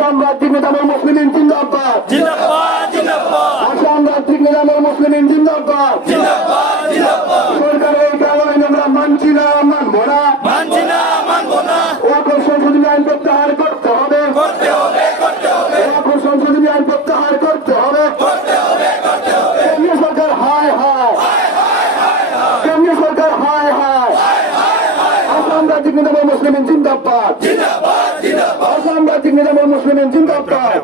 আসাম রাজ্যিক নিজামুল মুসলিম জিন্দাবাদ আসাম রাজ্যিক মুসলিম জিন্দাবাদ। জিন্দাবাদ জিন্দাবাদ। সরকারের কারণে আমরা মানছি না মানবো না। মানছি না মানবো না। ওয়াকফ সংশোধনী আইন প্রত্যাহার করতে হবে। করতে হবে করতে হবে। ওয়াকফ সংশোধনী আইন প্রত্যাহার করতে হবে। করতে হবে করতে হবে। কেন্দ্রীয় সরকার হায় হায়। কেন্দ্রীয় সরকার হায় হায়। আসাম রাজ্যিক মুসলিম জিন্দাবাদ। জিন্দাবাদ। রাজ্যিক নিজামুল মুসলিম জিন্দাবাদ।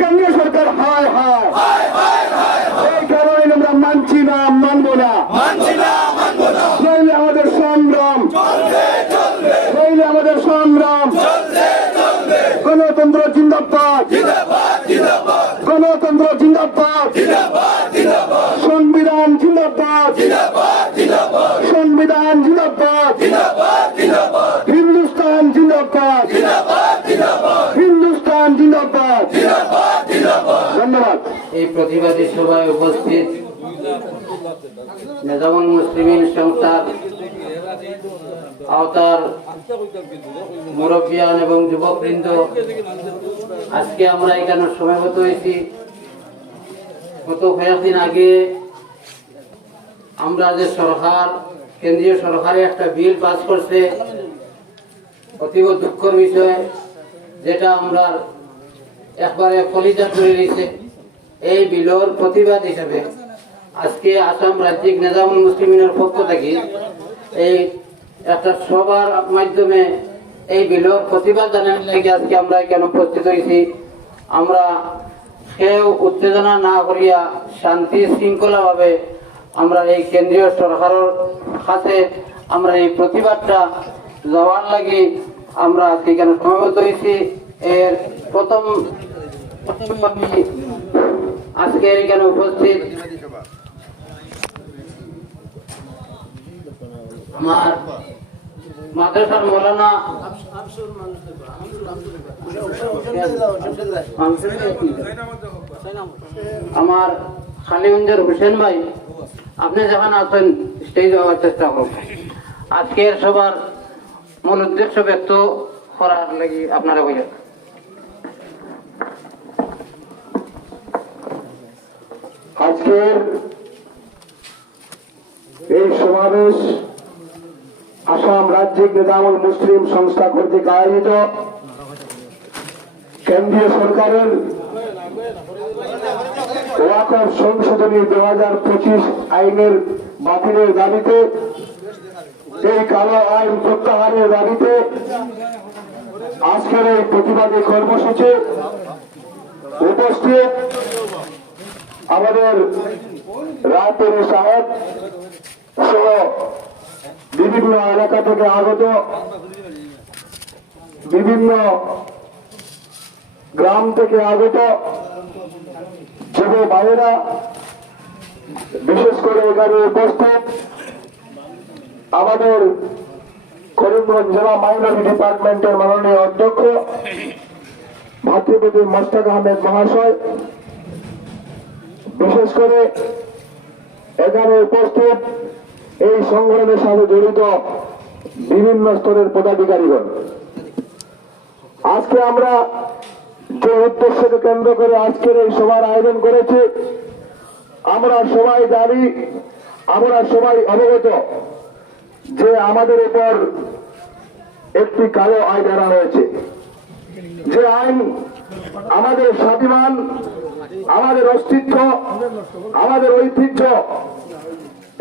কেন্দ্রীয় সরকার হায় হায়। এই কারণে আমরা মানছি না মানবো না। নইলে আমাদের সংগ্রাম। নইলে আমাদের সংগ্রাম গণতন্ত্র জিন্দাবাদ জিন্দাবাদ জিন্দাবাদ সংবিধান জিন্দাবাদ জিন্দাবাদ জিন্দাবাদ সংবিধান জিন্দাবাদ জিন্দাবাদ জিন্দাবাদ হিন্দুস্তান জিন্দাবাদ জিন্দাবাদ জিন্দাবাদ হিন্দুস্তান জিন্দাবাদ জিন্দাবাদ জিন্দাবাদ ধন্যবাদ এই প্রতিবাদী সভায় উপস্থিত নেজামুল মুসলিমিন সংস্থার আওতার মুরব্বিয়ান এবং যুবকবৃন্দ, আজকে আমরা এখানে সমাবেত হয়েছি। গত কয়েকদিন আগে আমরা যে সরকার, কেন্দ্রীয় সরকারে একটা বিল পাস করছে, অতীব দুঃখের বিষয়, যেটা আমরা একবারে কলিজা করে দিয়েছে এই বিলর প্রতিবাদ হিসেবে আজকে আসাম রাজ্যিক নিজামুল মুসলিমিনের পক্ষ থেকে এই একটা সবার মাধ্যমে এই বিলর প্রতিবাদ জানানোর লাগে আজকে আমরা এখানে উপস্থিত হয়েছি। আমরা কেউ উত্তেজনা না করিয়া শান্তি শৃঙ্খলা ভাবে আমরা এই কেন্দ্রীয় সরকারের কাছে আমরা এই প্রতিবাদটা যাওয়ার লাগি। আমরা আজকে কেন সমবেত হয়েছি। এর প্রথম প্রথম আমি আজকে এখানে উপস্থিত আমার মাদ্রাসার মৌলানা আমার খালিগঞ্জের হোসেন ভাই, আপনি যখন আছেন স্টেজ হওয়ার চেষ্টা করুন আজকের সবার মূল উদ্দেশ্য ব্যক্ত করার লাগি আপনারা বলেন। আজকের এই সমাবেশ আসাম রাজ্যিক নিজামুল মুসলিম সংস্থা কর্তৃক আয়োজিত। কেন্দ্রীয় সরকারের সংশোধনী দু হাজার পঁচিশ আইনের বাতিলের দাবিতে, এই কালো আইন প্রত্যাহারের দাবিতে আজকের এই প্রতিবাদী কর্মসূচি উপস্থিত আমাদের রায়পুর সাহেব সহ বিভিন্ন এলাকা থেকে আগত বিভিন্ন গ্রাম থেকে আগত যুব ভাইয়েরা, বিশেষ করে এখানে উপস্থিত আমাদের করিমগঞ্জ জেলা মাইনরিটি ডিপার্টমেন্টের মাননীয় অধ্যক্ষ, ভাতৃপতি মোস্তাক আহমেদ মহাশয় বিশেষ করে এখানে উপস্থিত এই সংগ্রামের সাথে জড়িত বিভিন্ন স্তরের পদাধিকারীগণ। আজকে আমরা যে উদ্দেশ্যকে কেন্দ্র করে আজকের এই সভার আয়োজন করেছি, আমরা সবাই দাবি, আমরা সবাই অবগত যে আমাদের উপর একটি কালো আইন আনা হয়েছে যে আইন আমাদের স্বাভিমান আমাদের অস্তিত্ব, আমাদের ঐতিহ্য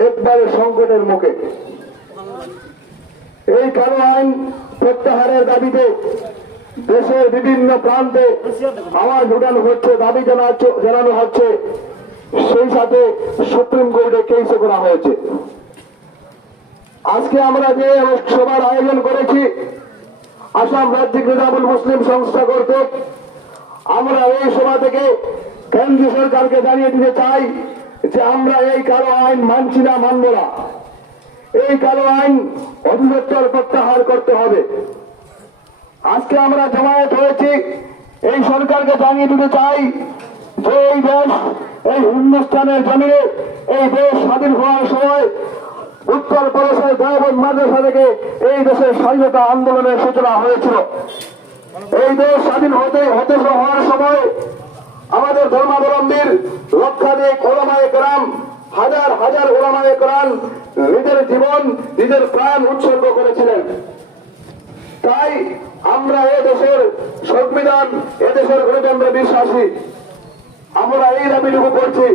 একবারে সংকটের মুখে। এই কালো আইন প্রত্যাহারের দাবিতে দেশের বিভিন্ন প্রান্তে আওয়াজ উঠানো হচ্ছে, দাবি জানানো হচ্ছে। সেই সাথে সুপ্রিম কোর্টে কেস করা হয়েছে। আজকে আমরা যে সভার আয়োজন করেছি, আসাম রাজ্যিক নিজামুল মুসলিম সংস্থা কর্তৃক, আমরা এই সভা থেকে কেন্দ্রীয় সরকারকে জানিয়ে দিতে চাই যে আমরা এই কালো আইন মানছি না, মানব না। এই কালো আইন অধিদপ্তর প্রত্যাহার করতে হবে। আজকে আমরা জমায়েত হয়েছি, এই সরকারকে জানিয়ে দিতে চাই যে এই দেশ, এই হিন্দুস্তানের জমিনে এই দেশ স্বাধীন হওয়ার সময় উত্তর প্রদেশের দেওবন্দ মাদ্রাসা থেকে এই দেশের স্বাধীনতা আন্দোলনের সূচনা হয়েছিল। এই দেশ স্বাধীন হতে হতে হওয়ার সময় ধর্মাবলম্বীর লক্ষাধিক ওলামায় গ্রাম হাজার হাজার ওলামায় গ্রাম নিজের জীবন, নিজের প্রাণ উৎসর্গ করেছিলেন। তাই আমরা এ দেশের সংবিধান, এ দেশের গণতন্ত্রে বিশ্বাসী। আমরা এই দাবিটুকু করছি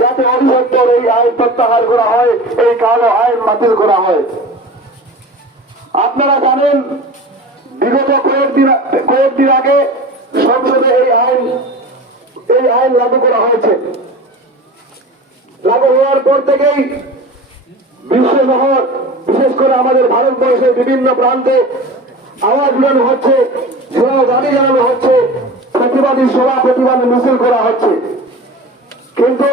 যাতে অধিসত্তর এই আইন প্রত্যাহার করা হয়, এই কালো আইন বাতিল করা হয়। আপনারা জানেন, বিগত কয়েকদিন কয়েকদিন আগে সংসদে এই আইন এই আইন লাগু করা হয়েছে। লাগু হওয়ার পর থেকেই বিশ্বমহর বিশেষ করে আমাদের ভারতবর্ষের বিভিন্ন প্রান্তে আওয়াজ উঠানো হচ্ছে দাবি জানানো হচ্ছে, প্রতিবাদী সভা, প্রতিবাদী মিছিল করা হচ্ছে। কিন্তু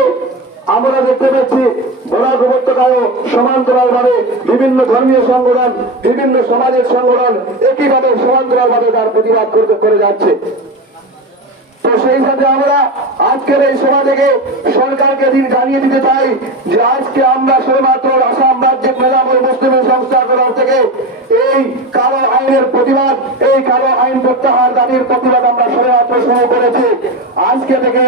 আমরা দেখতে পাচ্ছি, বরাক উপত্যকায় সমান্তরাল ভাবে বিভিন্ন ধর্মীয় সংগঠন, বিভিন্ন সমাজের সংগঠন একইভাবে সমান্তরাল ভাবে তার প্রতিবাদ করে যাচ্ছে। তো সেই সাথে আমরা আজকের এই সভা থেকে সরকারকে দিন জানিয়ে দিতে চাই যে আজকে আমরা শুধুমাত্র আসাম রাজ্যের মেধাবল মুসলিম সংস্থার তরফ থেকে এই কালো আইনের প্রতিবাদ, এই কালো আইন প্রত্যাহার দাবির প্রতিবাদ আমরা শুধুমাত্র শুরু করেছি। আজকে থেকে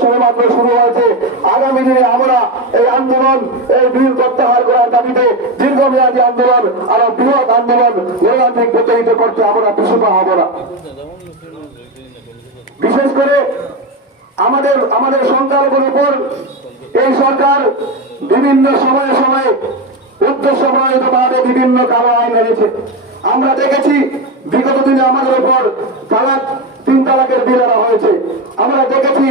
শুধুমাত্র শুরু হয়েছে। আগামী দিনে আমরা এই আন্দোলন, এই বিল প্রত্যাহার করার দাবিতে দীর্ঘমেয়াদী আন্দোলন আরও বৃহৎ আন্দোলন গণতান্ত্রিক প্রতিহিত করতে আমরা পিছুপা হব না। বিশেষ করে আমাদের আমাদের সংখ্যালঘুর উপর এই সরকার বিভিন্ন সময়ে সময়ে উদ্দেশ্য প্রণোদিত ভাবে বিভিন্ন কালো আইন এনেছে। আমরা দেখেছি, বিগত দিনে আমাদের উপর তালাক, তিন তালাকের বিল আনা হয়েছে। আমরা দেখেছি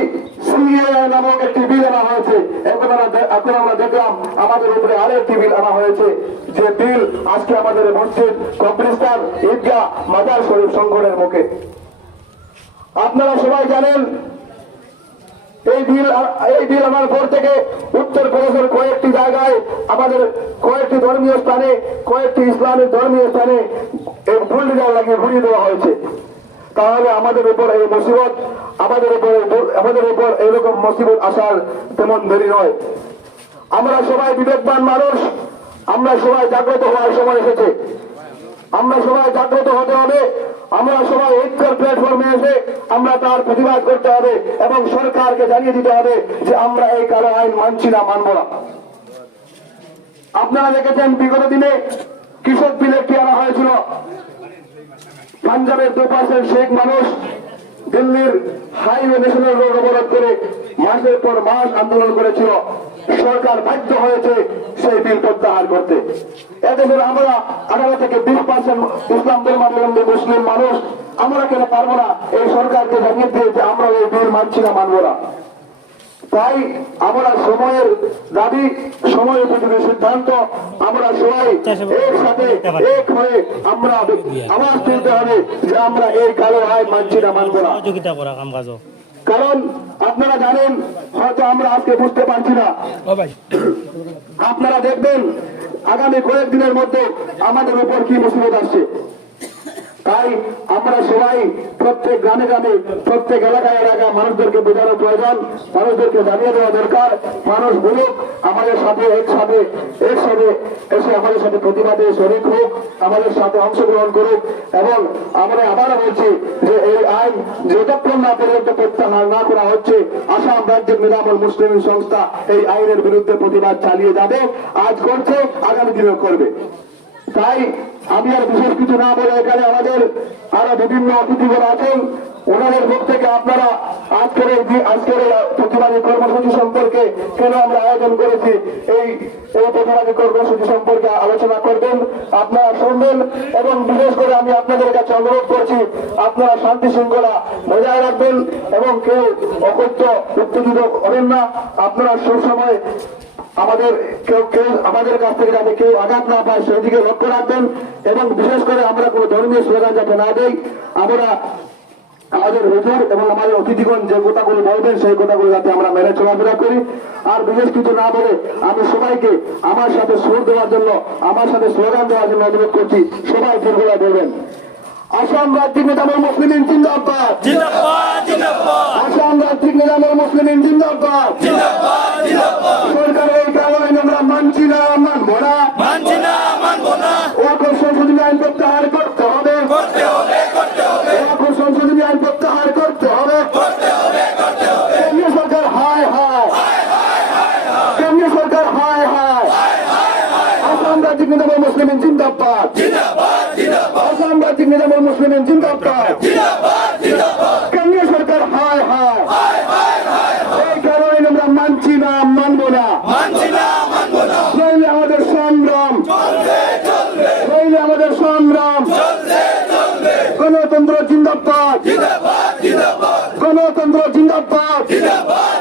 সিএ নামক একটি বিল আনা হয়েছে। এখন আমরা এখন আমরা দেখলাম, আমাদের উপরে আরেকটি বিল আনা হয়েছে। যে বিল আজকে আমাদের মসজিদ কবরিস্তান ঈদগাহ মাজার শরীফ সংগঠনের মুখে। আপনারা সবাই জানেন, এই বিল এই বিল আমার পর থেকে উত্তর প্রদেশের কয়েকটি জায়গায়, আমাদের কয়েকটি ধর্মীয় স্থানে, কয়েকটি ইসলামিক ধর্মীয় স্থানে এই বুলডিজার লাগিয়ে ঘুরিয়ে দেওয়া হয়েছে। তাহলে আমাদের উপর এই মুসিবত, আমাদের উপর আমাদের উপর এরকম মুসিবত আসার তেমন দেরি নয়। আমরা সবাই বিবেকবান মানুষ, আমরা সবাই জাগ্রত হওয়ার সময় এসেছে। আমরা সবাই জাগ্রত হতে হবে আমরা সবাই ঐক্যের প্ল্যাটফর্মে এসে আমরা তার প্রতিবাদ করতে হবে এবং সরকারকে জানিয়ে দিতে হবে যে আমরা এই কালো আইন মানছি না, মানব না। আপনারা দেখেছেন বিগত দিনে কৃষক বিল একটি আনা হয়েছিল। পাঞ্জাবের দু পার্সেন্ট শেখ মানুষ দিল্লির হাইওয়ে ন্যাশনাল রোড অবরোধ করে মাসের পর মাস আন্দোলন করেছিল। সরকার বাধ্য হয়েছে সেই বিল প্রত্যাহার করতে। এদেশের আমরা আঠারো থেকে বিশ পার্সেন্ট ইসলাম ধর্মাবলম্বী মুসলিম মানুষ আমরা কেন পারব না? এই সরকারকে জানিয়ে দিয়ে যে আমরা এই বিল মানছি না মানবো না। তাই আমরা সময়ের দাবি সময় উপযোগী সিদ্ধান্ত আমরা সবাই একসাথে এক হয়ে আমরা আওয়াজ তুলতে হবে যে আমরা এই কালো আয় মানছি না মানবো না। কারণ আপনারা জানেন হয়তো আমরা আজকে বুঝতে পারছি না। আপনারা দেখবেন আগামী কয়েকদিনের মধ্যে আমাদের উপর কি মুসিবত আসছে। তাই আমরা সবাই প্রত্যেক গ্রামে গ্রামে প্রত্যেক এলাকায় এলাকায় মানুষদেরকে বোঝানো প্রয়োজন মানুষদেরকে জানিয়ে দেওয়া দরকার মানুষ বলুক আমাদের সাথে একসাথে একসাথে এসে আমাদের সাথে প্রতিবাদে শরিক হোক আমাদের সাথে অংশগ্রহণ করুক এবং আমরা আবারও বলছি যে এই যতক্ষণ না পর্যন্ত প্রত্যাহার না করা হচ্ছে। আসাম রাজ্যের মিলামল মুসলিম সংস্থা এই আইনের বিরুদ্ধে প্রতিবাদ চালিয়ে যাবে, আজ করছে, আগামী দিনেও করবে। তাই আমি আর বিশেষ কিছু না বলে এখানে আমাদের আরও বিভিন্ন অতিথিগণ আছেন। ওনাদের মুখ থেকে আপনারা আজকের এই আজকের প্রতিবাদী কর্মসূচি সম্পর্কে কেন আমরা আয়োজন করেছি? এই এই প্রতিবাদী কর্মসূচি সম্পর্কে আলোচনা করবেন, আপনারা শুনবেন এবং বিশেষ করে আমি আপনাদের কাছে অনুরোধ করছি, আপনারা শান্তি শৃঙ্খলা বজায় রাখবেন এবং কেউ অকথ্য, উত্তেজিত করেন না। আপনারা সবসময় আমাদের কেউ কেউ আমাদের কাছ থেকে যাতে কেউ আঘাত না পায়, সেদিকে লক্ষ্য রাখবেন এবং বিশেষ করে আমরা কোনো ধর্মীয় স্লোগান যাতে না দেই, আমরা আমাদের হুজুর এবং আমাদের অতিথিগণ যে কথাগুলো বলবেন সেই কথাগুলো যাতে আমরা মেনে চলাফেরা করি। আর বিশেষ কিছু না বলে আমি সবাইকে আমার সাথে সুর দেওয়ার জন্য আমার সাথে স্লোগান দেওয়ার জন্য অনুরোধ করছি। সবাই দীর্ঘরা বলবেন। আসাম রাজ্যিক নিজামুল মুসলিম জিন্দাবাদ। আসাম রাজ্যিক নিজামুল মুসলিম জিন্দাবাদ। সরকারের আইন আমরা মানছি না জিন্দাবাদ। জিন্দাবাদ জিন্দাবাদ। আসাম রাজ্যিক নিজামুল মুসলিম জিন্দাবাদ। জিন্দাবাদ জিন্দাবাদ। কেন্দ্রীয় সরকার হায় হায়। এই কারণে আমরা মানছি না মানবো না। মানছি না মানবো না। নইলে আমাদের সংগ্রাম। নইলে আমাদের সংগ্রাম। গণতন্ত্র জিন্দাবাদ। জিন্দাবাদ জিন্দাবাদ। গণতন্ত্র জিন্দাবাদ জিন্দাবাদ। জিন্দাবাদ।